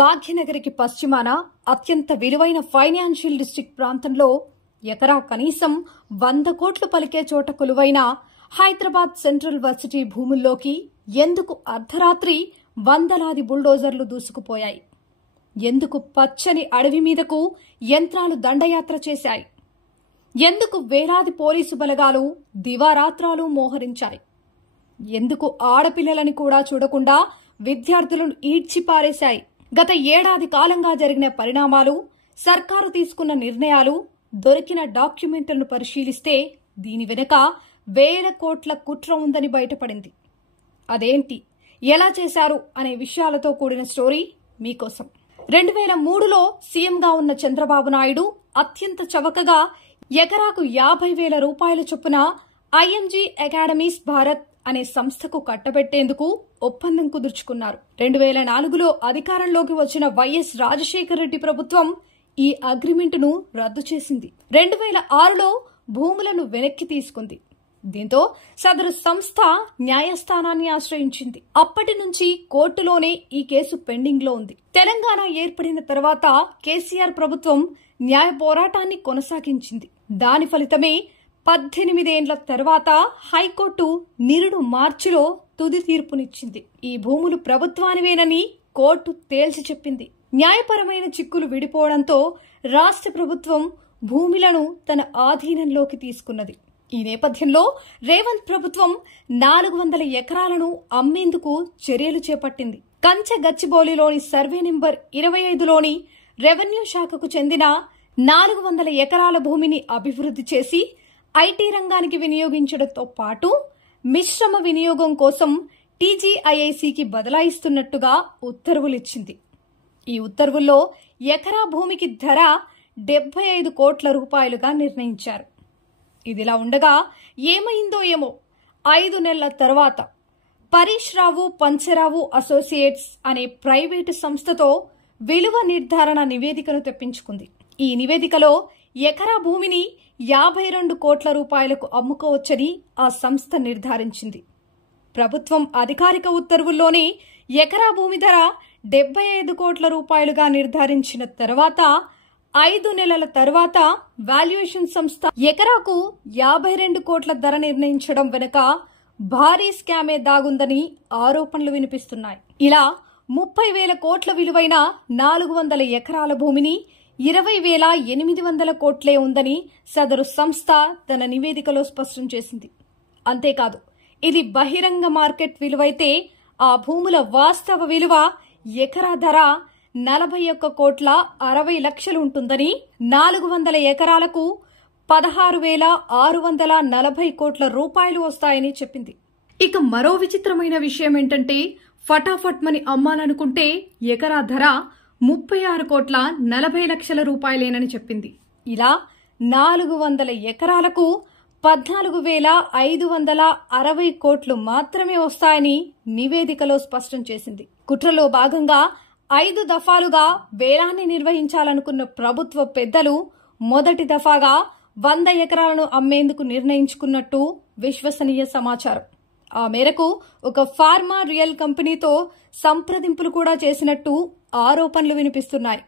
భాగ్యనగరికి పశ్చిమాన అత్యంత విలువైన ఫైనాన్షియల్ డిస్ట్రిక్ట్ ప్రాంతంలో ఎకరా కనీసం 100 కోట్లు పలికే చోట కొలువైన హైదరాబాద్ సెంట్రల్ వర్సిటీ భూముల్లోకి ఎందుకు అర్ధరాత్రి వందలాది బుల్డోజర్లు దూసుకుపోయాయి? ఎందుకు పచ్చని అడవి మీదకు యంత్రాలు దండయాత్ర చేశాయి? ఎందుకు వేలాది పోలీసు బలగాలు దివారాత్రాలు మోహరించాయి? ఎందుకు ఆడపిల్లలని కూడా చూడకుండా విద్యార్థులను ఈడ్చిపారేశాయి? గత ఏడాది కాలంగా జరిగిన పరిణామాలు, సర్కారు తీసుకున్న నిర్ణయాలు, దొరికిన డాక్యుమెంట్లను పరిశీలిస్తే దీని వెనుక వేల కోట్ల కుట్ర ఉందని బయటపడింది. అదేంటి, ఎలా చేశారు అనే విషయాలతో కూడిన స్టోరీ మీకోసం. 2003లో సీఎంగా ఉన్న చంద్రబాబు నాయుడు అత్యంత చవకగా ఎకరాకు 50,000 రూపాయల చొప్పున ఐఎంజీ అకాడమీస్ భారత్ అనే సంస్థకు కట్టబెట్టేందుకు ఒప్పందం కుదుర్చుకున్నారు. 2004లో అధికారంలోకి వచ్చిన వైఎస్ రాజశేఖర రెడ్డి ప్రభుత్వం ఈ అగ్రిమెంటును రద్దు చేసింది. 2006లో భూములను వెనక్కి తీసుకుంది. దీంతో సదరు సంస్థ న్యాయస్థానాన్ని ఆశ్రయించింది. అప్పటి నుంచి కోర్టులోనే ఈ కేసు పెండింగ్ లో ఉంది. తెలంగాణ ఏర్పడిన తర్వాత కేసీఆర్ ప్రభుత్వం న్యాయ పోరాటాన్ని కొనసాగించింది. దాని ఫలితమే 18 ఏళ్ల తర్వాత హైకోర్టు నిరుడు మార్చిలో తుది తీర్పునిచ్చింది. ఈ భూములు ప్రభుత్వానివేనని కోర్టు తేల్చి చెప్పింది. న్యాయపరమైన చిక్కులు విడిపోవడంతో రాష్ట్ర ప్రభుత్వం భూములను తన ఆధీనంలోకి తీసుకున్నది. ఈ నేపథ్యంలో రేవంత్ ప్రభుత్వం 400 ఎకరాలను అమ్మేందుకు చర్యలు చేపట్టింది. కంచె గచ్చిబౌలిలోని సర్వే నెంబర్ 25లోని రెవెన్యూ శాఖకు చెందిన 400 ఎకరాల భూమిని అభివృద్ధి చేసి ఐటీ రంగానికి వినియోగించడంతో పాటు మిశ్రమ వినియోగం కోసం టీజీఐఐసికి బదలాయిస్తున్నట్టుగా ఉత్తర్వులిచ్చింది. ఈ ఉత్తర్వుల్లో ఎకరా భూమికి ధర 75 కోట్ల రూపాయలుగా నిర్ణయించారు. ఇదిలా ఉండగా ఏమైందో ఏమో 5 నెలల తర్వాత పరీష్ రావు పంచరావు అసోసియేట్స్ అనే ప్రైవేటు సంస్థతో విలువ నిర్ధారణ నివేదికను తెప్పించుకుంది. ఈ నివేదికలో ఎకరా భూమిని 52 కోట్ల రూపాయలకు అమ్ముకోవచ్చని ఆ సంస్థ నిర్ధారించింది. ప్రభుత్వం అధికారిక ఉత్తర్వుల్లోనే ఎకరా భూమి ధర 75 కోట్ల రూపాయలుగా నిర్ధారించిన తర్వాత 5 నెలల తర్వాత వాల్యుయేషన్ సంస్థ ఎకరాకు 52 కోట్ల ధర నిర్ణయించడం వెనుక భారీ స్కామే దాగుందని ఆరోపణలు వినిపిస్తున్నాయి. ఇలా 30,000 కోట్ల విలువైన 400 ఎకరాల భూమిని 20,800 కోట్లే ఉందని సదరు సంస్థ తన నివేదికలో స్పష్టం చేసింది. అంతేకాదు, ఇది బహిరంగ మార్కెట్ విలువైతే ఆ భూముల వాస్తవ విలువ ఎకరా ధర 41 కోట్ల 60 లక్షలు ఉంటుందని, 400 ఎకరాలకు 16,640 కోట్ల రూపాయలు వస్తాయని చెప్పింది. ఇక మరో విచిత్రమైన విషయం ఏంటంటే, ఫటాఫట్ మని అమ్మాలనుకుంటే ఎకరా ధర 36 కోట్ల 40 లక్షల రూపాయలేనని చెప్పింది. ఇలా 400 ఎకరాలకు 14,560 కోట్లు మాత్రమే వస్తాయని నివేదికలో స్పష్టం చేసింది. కుట్రలో భాగంగా 5 దఫాలుగా వేలాన్ని నిర్వహించాలనుకున్న ప్రభుత్వ పెద్దలు మొదటి దఫాగా 100 ఎకరాలను అమ్మేందుకు నిర్ణయించుకున్నట్టు విశ్వసనీయ సమాచారం. ఆ మేరకు ఒక ఫార్మా రియల్ కంపెనీతో సంప్రదింపులు కూడా చేసినట్టు ఆరోపణలు వినిపిస్తున్నాయి.